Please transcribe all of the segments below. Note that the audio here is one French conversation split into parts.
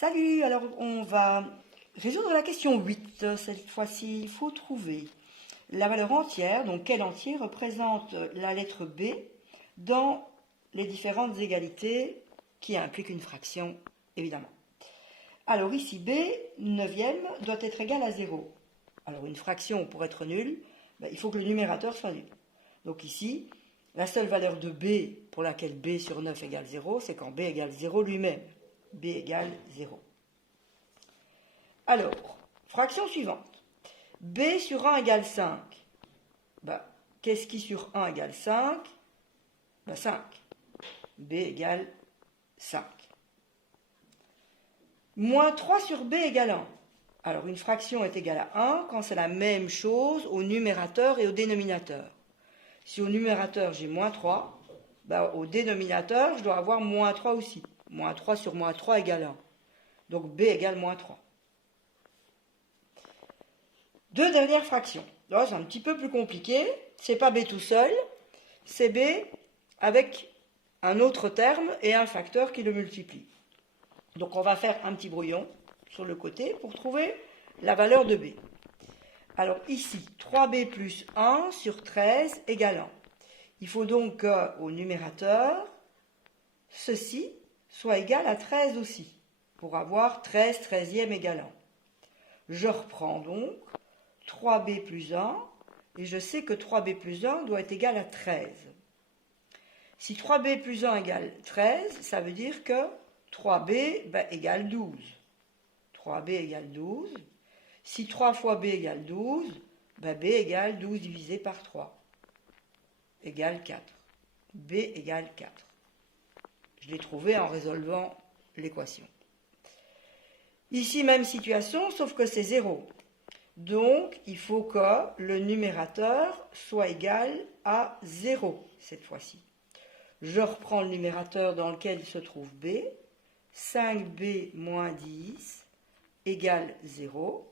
Salut, alors on va résoudre la question 8. Cette fois-ci, il faut trouver la valeur entière, donc quel entier représente la lettre B dans les différentes égalités qui impliquent une fraction, évidemment. Alors ici, B, 9e, doit être égal à 0. Alors une fraction, pour être nulle, il faut que le numérateur soit nul. Donc ici, la seule valeur de B pour laquelle B sur 9 égale 0, c'est quand B égale 0 lui-même. B égale 0. Alors, fraction suivante. B sur 1 égale 5. Qu'est-ce qui sur 1 égale 5 5. B égale 5. Moins 3 sur B égale 1. Alors, une fraction est égale à 1 quand c'est la même chose au numérateur et au dénominateur. Si au numérateur j'ai moins 3, au dénominateur je dois avoir moins 3 aussi. Moins 3 sur moins 3 égale 1. Donc B égale moins 3. Deux dernières fractions. Là, c'est un petit peu plus compliqué. C'est pas B tout seul, c'est B avec un autre terme et un facteur qui le multiplie. Donc on va faire un petit brouillon sur le côté pour trouver la valeur de B. Alors ici, 3B plus 1 sur 13 égale 1. Il faut donc qu'au numérateur, ceci soit égal à 13 aussi, pour avoir 13 13e égale 1. Je reprends donc 3B plus 1, et je sais que 3B plus 1 doit être égal à 13. Si 3B plus 1 égale 13, ça veut dire que 3B égale 12. 3B égale 12. Si 3 fois B égale 12, B égale 12 divisé par 3, égale 4. B égale 4. Je l'ai trouvé en résolvant l'équation. Ici, même situation, sauf que c'est 0. Donc, il faut que le numérateur soit égal à 0 cette fois-ci. Je reprends le numérateur dans lequel se trouve B. 5B moins 10 égale 0.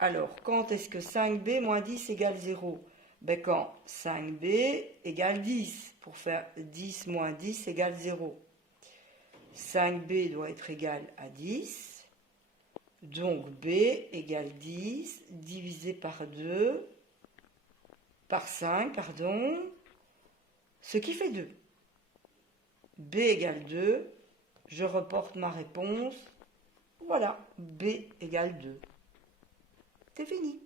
Alors, quand est-ce que 5B moins 10 égale 0 ? Quand 5B égale 10. Pour faire 10 moins 10 égale 0. 5B doit être égal à 10. Donc B égale 10 divisé par 2, par 5, ce qui fait 2. B égale 2, je reporte ma réponse, voilà, B égale 2. C'est fini.